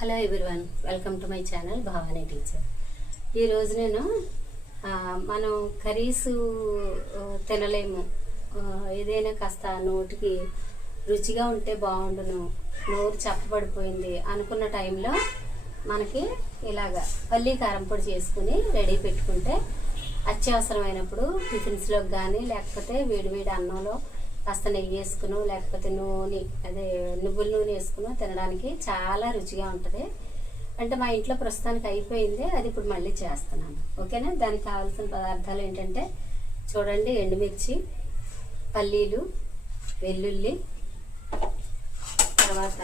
Hello everyone welcome to my channel Bhavani teacher. ఈరోజు నేను మనం కర్రీస్ తినలేము. ఏదైనా కాస్త నోటికి రుచిగా ఉంటే బాగుండును నోరు చప్పబడిపోయింది అనుకున్న టైంలో మనకి ఇలాగా పల్లీ కారం పొడి చేసుకుని రెడీ పెట్టుకుంటే అత్యవసరమైనప్పుడు టిఫిన్స్లోకి కానీ లేకపోతే వేడివేడి అన్నంలో కాస్త నెయ్యి వేసుకును లేకపోతే నూనె అదే నువ్వుల నూనె వేసుకును తినడానికి చాలా రుచిగా ఉంటుంది. అంటే మా ఇంట్లో ప్రస్తుతానికి అయిపోయింది అది ఇప్పుడు మళ్ళీ చేస్తున్నాను. ఓకేనా? దానికి కావాల్సిన పదార్థాలు ఏంటంటే చూడండి ఎండుమిర్చి పల్లీలు వెల్లుల్లి తర్వాత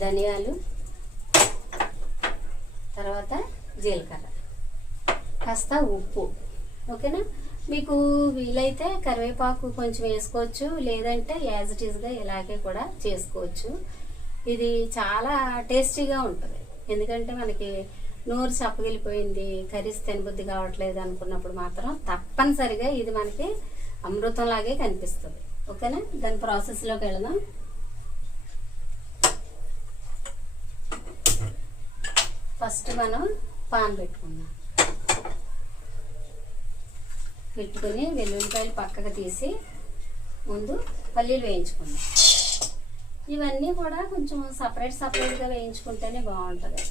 ధనియాలు తర్వాత జీలకర్ర. కాస్త ఉప్పు. ఓకేనా? మీకు వీలైతే కరివేపాకు కొంచెం వేసుకోవచ్చు లేదంటే యాజ్ ఇట్ ఈస్గా ఇలాగే కూడా చేసుకోవచ్చు. ఇది చాలా టేస్టీగా ఉంటుంది. ఎందుకంటే మనకి నోరు చప్పగిలిపోయింది కర్రీస్ తినబుద్ధి కావట్లేదు అనుకున్నప్పుడు మాత్రం తప్పనిసరిగా ఇది మనకి అమృతంలాగే కనిపిస్తుంది. ఓకేనా? దాని ప్రాసెస్లోకి వెళదాం. ఫస్ట్ మనం పాన్ పెట్టుకుందాం. పెట్టుకొని వెల్లుల్లిపాయలు పక్కకు తీసి ముందు పల్లీలు వేయించుకుందాం. ఇవన్నీ కూడా కొంచెం సపరేట్ సపరేట్గా వేయించుకుంటేనే బాగుంటుంది.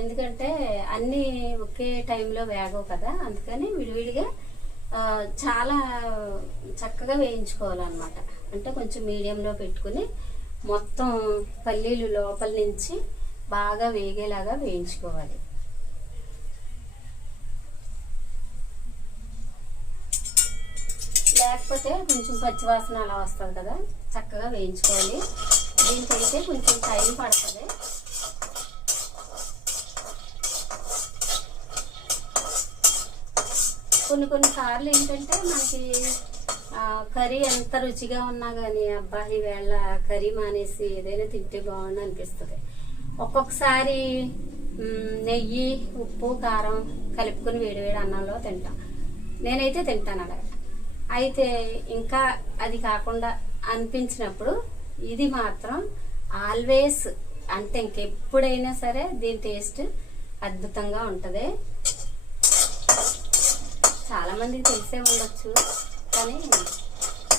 ఎందుకంటే అన్నీ ఒకే టైంలో వేగవు కదా అందుకని విడివిడిగా చాలా చక్కగా వేయించుకోవాలన్నమాట. అంటే కొంచెం మీడియంలో పెట్టుకుని మొత్తం పల్లీలు లోపల నుంచి బాగా వేగేలాగా వేయించుకోవాలి. లేకపోతే కొంచెం పచ్చివాసన అలా వస్తుంది కదా చక్కగా వేయించుకోవాలి. దీనికైతే కొంచెం టైం పడుతుంది. కొన్ని కొన్ని సార్లు ఏంటంటే మనకి కర్రీ ఎంత రుచిగా ఉన్నా కానీ అబ్బా ఈవేళ కర్రీ మానేసి ఏదైనా తింటే బాగుండు అనిపిస్తుంది. ఒక్కొక్కసారి నెయ్యి ఉప్పు కారం కలుపుకొని వేడివేడి అన్నంలో తింటాం. నేనైతే తింటాను అలాగే. అయితే ఇంకా అది కాకుండా అనిపించినప్పుడు ఇది మాత్రం ఆల్వేస్ అంటే ఇంకెప్పుడైనా సరే దీని టేస్ట్ అద్భుతంగా ఉంటుంది. చాలామంది తెలిసే ఉండొచ్చు కానీ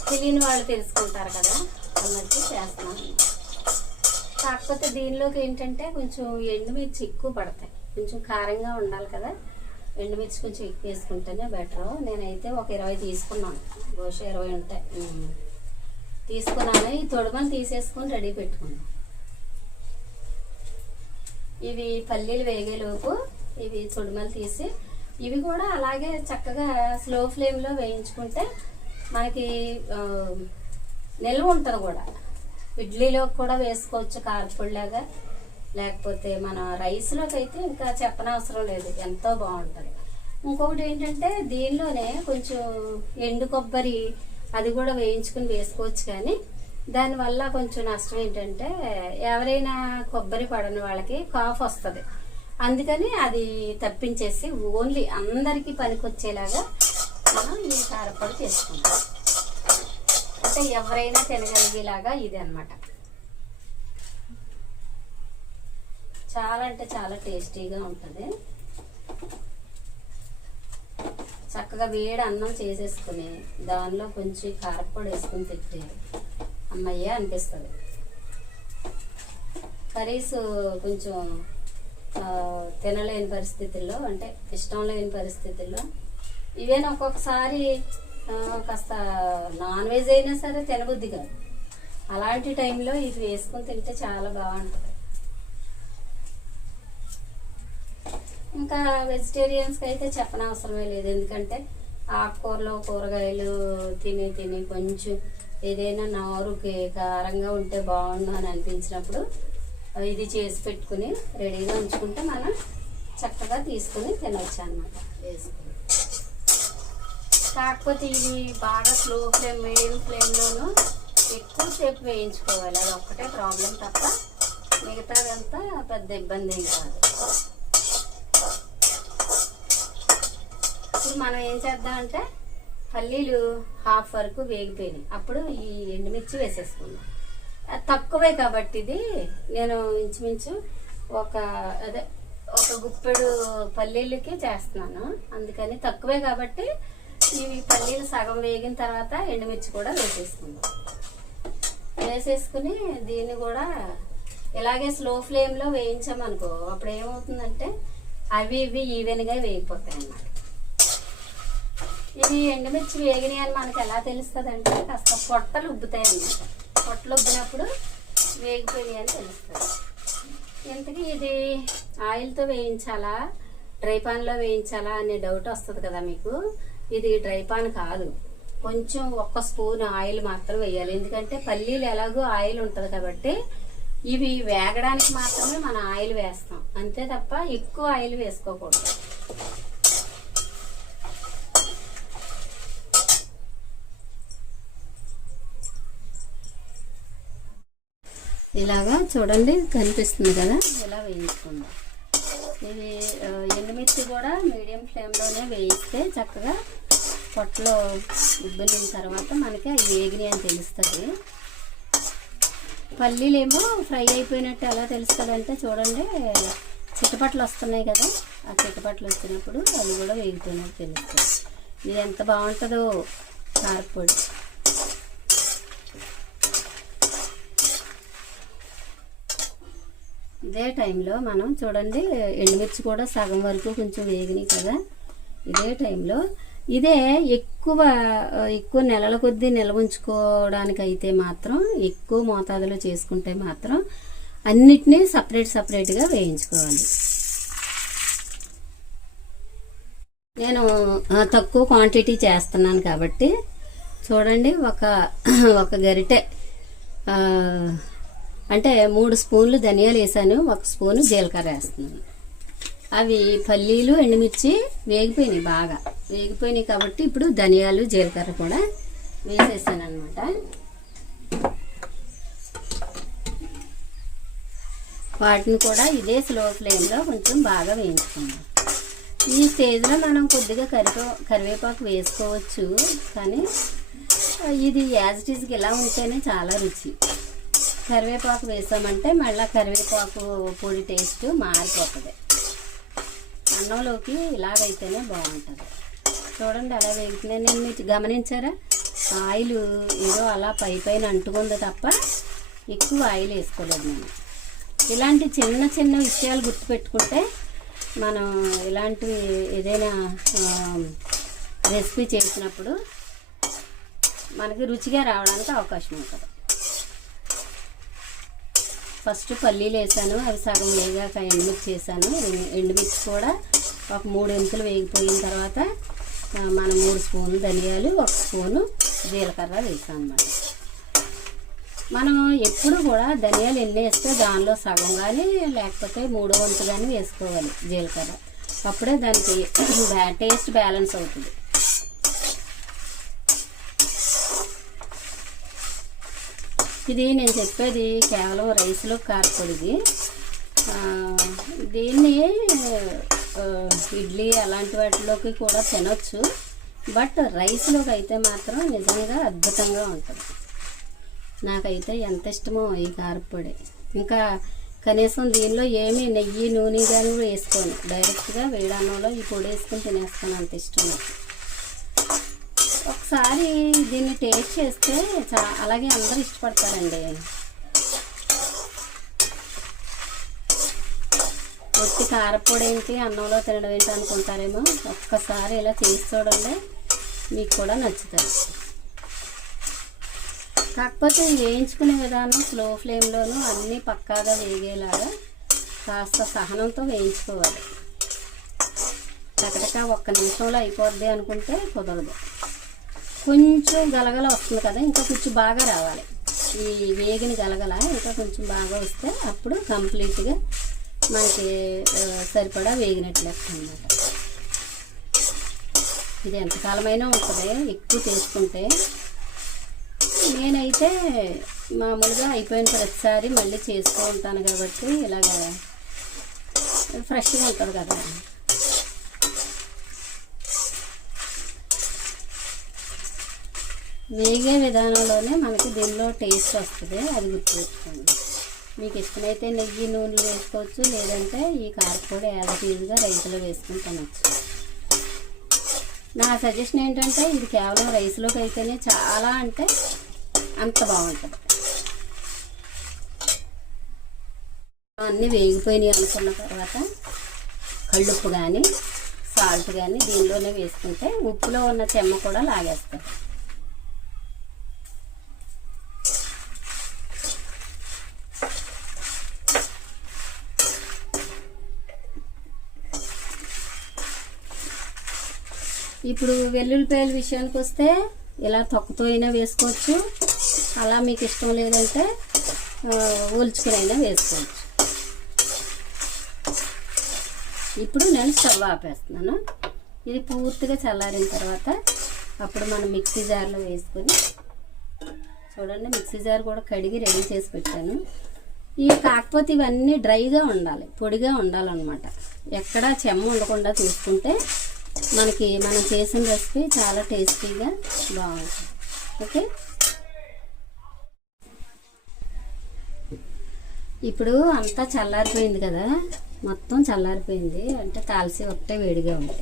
తెలియని వాళ్ళు తెలుసుకుంటారు కదా అన్నట్టు చేస్తున్నాను కాకపోతే దీనిలోకి ఏంటంటే కొంచెం ఎండుమిర్చి ఎక్కువ పడతాయి. కొంచెం కారంగా ఉండాలి కదా ఎండుమిర్చి కొంచెం ఎక్కువ వేసుకుంటేనే బెటర్ నేనైతే ఒక ఇరవై తీసుకున్నాను. బహుశా ఇరవై ఉంటాయి. తీసుకున్నాను. ఈ తొడమని తీసేసుకొని రెడీ పెట్టుకున్నాను. ఇవి పల్లీలు వేగేలోపు ఇవి తొడుమలు తీసి ఇవి కూడా అలాగే చక్కగా స్లో ఫ్లేమ్లో వేయించుకుంటే మనకి నిల్వ ఉంటుంది కూడా. ఇడ్లీలో కూడా వేసుకోవచ్చు కారపొడిలాగా లేకపోతే మన రైస్లోకి అయితే ఇంకా చెప్పనవసరం లేదు. ఎంతో బాగుంటుంది. ఇంకొకటి ఏంటంటే దీనిలోనే కొంచెం ఎండు కొబ్బరి అది కూడా వేయించుకుని వేసుకోవచ్చు కానీ దానివల్ల కొంచెం నష్టం ఏంటంటే ఎవరైనా కొబ్బరి పడని వాళ్ళకి కాఫ్ వస్తుంది. అందుకని అది తప్పించేసి ఓన్లీ అందరికీ పనికొచ్చేలాగా మనం ఈ కారపొడి చేసుకుంటాం. అంటే ఎవరైనా తినగలిగేలాగా ఇది అన్నమాట చాలా అంటే చాలా టేస్టీగా ఉంటుంది. చక్కగా వేడి అన్నం చేసేసుకుని దానిలో కొంచెం కారపొడి వేసుకుని తింటే అమ్మయ్య అనిపిస్తుంది. కర్రీస్ కొంచెం తినలేని పరిస్థితుల్లో అంటే ఇష్టం లేని పరిస్థితుల్లో ఇవేనా ఒక్కొక్కసారి కాస్త నాన్ వెజ్ అయినా సరే తినబుద్ధి కాదు. అలాంటి టైంలో ఇది వేసుకొని తింటే చాలా బాగుంటుంది. ఇంకా వెజిటేరియన్స్కి అయితే చెప్పనవసరమే లేదు. ఎందుకంటే ఆకుకూరలు కూరగాయలు తిని తిని కొంచెం ఏదైనా నారుకి కారంగా ఉంటే బాగుండు అని అనిపించినప్పుడు ఇది చేసి పెట్టుకుని రెడీగా ఉంచుకుంటే మనం చక్కగా తీసుకుని తినవచ్చు అనమాట వేసుకుని కాకపోతే ఇవి బాగా స్లో ఫ్లేమ్ మీడియం ఫ్లేమ్లోను ఎక్కువసేపు వేయించుకోవాలి. అది ఒక్కటే ప్రాబ్లం తప్ప మిగతాదంతా పెద్ద ఇబ్బంది ఏం కాదు. ఇప్పుడు మనం ఏం చేద్దామంటే పల్లీలు హాఫ్ వరకు వేగిపోయినాయి. అప్పుడు ఈ ఎండుమిర్చి వేసేసుకుందాం. తక్కువే కాబట్టి ఇది నేను ఇంచుమించు ఒక అదే ఒక గుప్పెడు పల్లీలకి చేస్తున్నాను. అందుకని తక్కువే కాబట్టి ఇవి పల్లీలు సగం వేగిన తర్వాత ఎండుమిర్చి కూడా వేసేసుకుందాం. వేసేసుకుని దీన్ని కూడా ఇలాగే స్లో ఫ్లేమ్లో వేయించామనుకో అప్పుడు ఏమవుతుందంటే అవి ఇవి ఈవెన్గా వేగిపోతాయి అన్నమాట ఇది ఎండుమిర్చి వేగినాయి అని మనకు ఎలా తెలుస్తుంది అంటే కాస్త పొట్టలు ఉబ్బుతాయి అన్నమాట. పొట్టలు ఉబ్బినప్పుడు వేగిపోయినాయి అని తెలుస్తుంది. ఇంతకీ ఇది ఆయిల్తో వేయించాలా? డ్రై పాన్లో వేయించాలా అనే డౌట్ వస్తుంది కదా మీకు? ఇది డ్రై పాన్ కాదు. కొంచెం ఒక్క స్పూన్ ఆయిల్ మాత్రం వేయాలి. ఎందుకంటే పల్లీలు ఎలాగో ఆయిల్ ఉంటుంది కాబట్టి ఇవి వేగడానికి మాత్రమే మనం ఆయిల్ వేస్తాం. అంతే తప్ప ఎక్కువ ఆయిల్ వేసుకోకూడదు. ఇలాగా చూడండి కనిపిస్తుంది కదా? ఇలా వేయించుకుందాం? ఇది ఎండుమిర్చి కూడా మీడియం ఫ్లేమ్లోనే వేయిస్తే చక్కగా పొట్టలో ఉబ్బిన తర్వాత మనకి అవి వేగినాయి అని తెలుస్తుంది. పల్లీలేమో ఫ్రై అయిపోయినట్టు ఎలా తెలుస్తుందంటే చూడండి చిట్టపట్లు వస్తున్నాయి కదా? ఆ చిట్టపట్లు వచ్చినప్పుడు అవి కూడా వేగిపోయినట్టు తెలుస్తుంది. ఇది ఎంత బాగుంటుందో కారపొడి ఇదే టైంలో మనం చూడండి ఎండుమిర్చి కూడా సగం వరకు కొంచెం వేగినాయి కదా. ఇదే టైంలో ఇదే ఎక్కువ ఎక్కువ నెలల కొద్దీ నిల్వ ఉంచుకోవడానికి అయితే మాత్రం ఎక్కువ మోతాదులో చేసుకుంటే మాత్రం అన్నిటినీ సపరేట్ సపరేట్గా వేయించుకోవాలి. నేను తక్కువ క్వాంటిటీ చేస్తున్నాను కాబట్టి చూడండి ఒక ఒక గరిటె అంటే మూడు స్పూన్లు ధనియాలు వేసాను ఒక స్పూను జీలకర్ర వేస్తున్నాను. అవి పల్లీలు ఎండుమిర్చి వేగిపోయినాయి బాగా. వేగిపోయినాయి కాబట్టి ఇప్పుడు ధనియాలు జీలకర్ర కూడా వేసేసాను అనమాట వాటిని కూడా ఇదే స్లో ఫ్లేమ్లో కొంచెం బాగా వేయించుకుందాం. ఈ స్టేజ్లో మనం కొద్దిగా కరివే కరివేపాకు వేసుకోవచ్చు కానీ ఇది యాజ్ ఇట్ ఈజ్కి ఇలా ఉంటేనే చాలా రుచి. కరివేపాకు వేసామంటే మళ్ళీ కరివేపాకు పొడి టేస్ట్ మారిపోతుంది. అన్నంలోకి ఇలాగైతేనే బాగుంటుంది. చూడండి అలా వేగుతున్నాయి. నేను మీకు గమనించారా? ఆయిల్ ఏదో అలా పై పైన అంటుకుంది తప్ప ఎక్కువ ఆయిల్ వేసుకోలేదు నేను. ఇలాంటి చిన్న చిన్న విషయాలు గుర్తుపెట్టుకుంటే మనం ఇలాంటివి ఏదైనా రెసిపీ చేసినప్పుడు మనకి రుచిగా రావడానికి అవకాశం ఉంటుంది. ఫస్ట్ పల్లీలు వేసాను. అవి సగం వేగాక ఎండుమిర్చి వేసాను. ఎండుమిర్చి కూడా ఒక మూడు ఎంతులు వేగిపోయిన తర్వాత మనం మూడు స్పూన్లు ధనియాలు ఒక స్పూను జీలకర్ర వేసాం అన్నమాట. మనం ఎప్పుడు కూడా ధనియాలు ఎన్ని వేస్తే దానిలో సగం కానీ లేకపోతే మూడో వంతు కానీ వేసుకోవాలి జీలకర్ర. అప్పుడే దానికి బ్యా- టేస్ట్ బ్యాలెన్స్ అవుతుంది. ఇది నేను చెప్పేది కేవలం రైస్లో కారపొడిది. దీన్ని ఇడ్లీ అలాంటి వాటిలోకి కూడా తినొచ్చు. బట్ రైస్లోకి అయితే మాత్రం నిజంగా అద్భుతంగా ఉంటుంది. నాకైతే ఎంత ఇష్టమో ఈ కారపొడి. ఇంకా కనీసం దీనిలో ఏమీ నెయ్యి నూనె కానీ వేసుకోను. డైరెక్ట్గా వేడాన్నంలో ఈ పొడి వేసుకొని తినేస్తాను అంత ఇష్టం నాకు. ఒకసారి దీన్ని టేస్ట్ చేస్తే అలాగే అందరూ ఇష్టపడతారండి. ఒట్టి కారపొడి ఏంటి అన్నంలో తినడం ఏంటి అనుకుంటారేమో ఒక్కసారి ఇలా చేసి చూడండి మీకు కూడా నచ్చుతుంది. కాకపోతే వేయించుకునే విధానం స్లో ఫ్లేమ్లోనూ అన్నీ పక్కాగా వేగేలాగా కాస్త సహనంతో వేయించుకోవాలి. చకటక ఒక్క నిమిషంలో అయిపోద్ది అనుకుంటే కుదరదు. కొంచెం గలగల వస్తుంది కదా ఇంకా కొంచెం బాగా రావాలి. ఈ వేగిన గలగల ఇంకా కొంచెం బాగా వస్తే అప్పుడు కంప్లీట్గా మనకి సరిపడా వేగినట్లు ఇది ఎంతకాలమైనా ఉంటుంది ఎక్కువ చేసుకుంటే. నేనైతే మామూలుగా అయిపోయిన ప్రతిసారి మళ్ళీ చేస్తూ ఉంటాను కాబట్టి ఇలాగ ఫ్రెష్గా ఉంటుంది కదా. వేగే విధానంలోనే మనకి దీనిలో టేస్ట్ వస్తుంది. అది గుర్తుపెట్టుకోండి. మీకు ఇష్టమైతే నెయ్యి నూనెలు వేసుకోవచ్చు. లేదంటే ఈ కారపొడి యాజ్ తీరుగా రైస్లో వేసుకుని తినచ్చు. నా సజెషన్ ఏంటంటే ఇది కేవలం రైస్లోకి అయితేనే చాలా అంటే అంత బాగుంటుంది. అన్నీ వేగిపోయినాయి అనుకున్న తర్వాత కళ్ళుప్పు కానీ సాల్ట్ కానీ దీనిలోనే వేసుకుంటే ఉప్పులో ఉన్న చెమ్మ కూడా లాగేస్తారు ఇప్పుడు వెల్లుల్లిపాయల విషయానికి వస్తే ఇలా తొక్కతో అయినా వేసుకోవచ్చు. అలా మీకు ఇష్టం లేదంటే ఒలుచుకునైనా అయినా వేసుకోవచ్చు. ఇప్పుడు నేను స్టవ్ ఆపేస్తున్నాను. ఇది పూర్తిగా చల్లారిన తర్వాత అప్పుడు మనం మిక్సీ జార్లో వేసుకొని చూడండి మిక్సీ జార్ కూడా కడిగి రెడీ చేసి పెట్టాను. ఇవి కాకపోతే ఇవన్నీ డ్రైగా ఉండాలి పొడిగా ఉండాలన్నమాట. ఎక్కడా చెమ్మ ఉండకుండా చూసుకుంటే మనకి మనం చేసిన రెసిపీ చాలా టేస్టీగా బాగుంటుంది. ఓకే? ఇప్పుడు అంతా చల్లారిపోయింది కదా? మొత్తం చల్లారిపోయింది. అంటే కాల్సి ఒకటే వేడిగా ఉంది.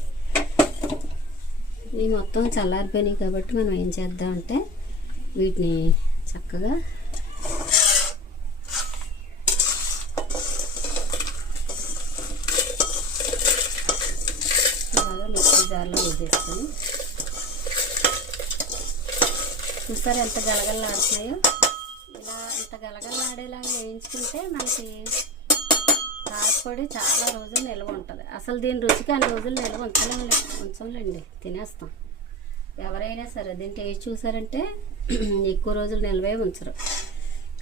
ఇవి మొత్తం చల్లారిపోయినాయి కాబట్టి మనం ఏం చేద్దామంటే వీటిని చక్కగా ఇలాగా మిక్సీ జార్లో వేసేసుకొని చూసారు ఎంత గలగలలాడుతున్నాయో ఇలా ఇంత గలగలలాడేలాగా వేయించుకుంటే మనకి కారపొడి చాలా రోజులు నిల్వ ఉంటుంది. అసలు దీని రుచికి అన్ని రోజులు నిల్వ ఉంచలేము ఉంచంలేండి. తినేస్తాం. ఎవరైనా సరే దీని టేస్ట్ చూసారంటే ఎక్కువ రోజులు నిల్వే ఉంచరు.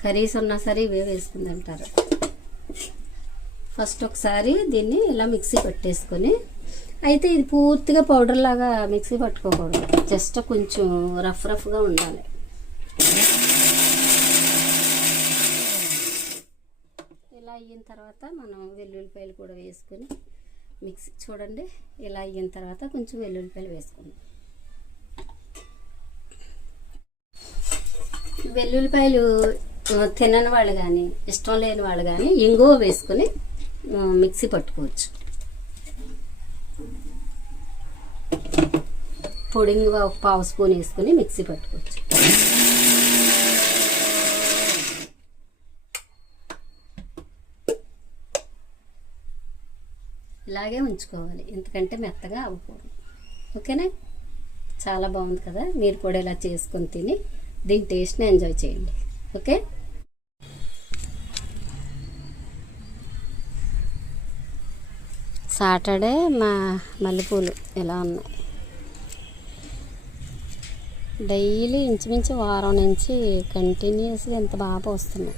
కర్రీస్ ఉన్నా సరే ఇవే వేసుకుని తింటారు ఫస్ట్ ఒకసారి దీన్ని ఇలా మిక్సీ పెట్టేసుకొని అయితే ఇది పూర్తిగా పౌడర్ లాగా మిక్సీ పట్టుకోకూడదు. జస్ట్ కొంచెం రఫ్ రఫ్గా ఉండాలి. ఇలా అయిన తర్వాత మనం వెల్లుల్లిపాయలు కూడా వేసుకొని మిక్సీ చూడండి ఇలా అయిన తర్వాత కొంచెం వెల్లుల్లిపాయలు వేసుకుందాం. వెల్లుల్లిపాయలు తినని వాళ్ళు కానీ ఇష్టం లేని వాళ్ళు కానీ ఇంగువ వేసుకొని మిక్సీ పట్టుకోవచ్చు. పొడింగువ ఒక పావు స్పూన్ వేసుకొని మిక్సీ పట్టుకోవచ్చు. ఇలాగే ఉంచుకోవాలి. ఎందుకంటే మెత్తగా అవ్వకూడదు. ఓకేనా? చాలా బాగుంది కదా? మీరు కూడా ఇలా చేసుకొని తిని దీని టేస్ట్ని ఎంజాయ్ చేయండి. ఓకే? సాటర్డే మా మల్లెపూలు ఎలా ఉన్నాయి? డైలీ ఇంచుమించు వారం నుంచి కంటిన్యూస్గా ఎంత బాగా పోస్తున్నాయి.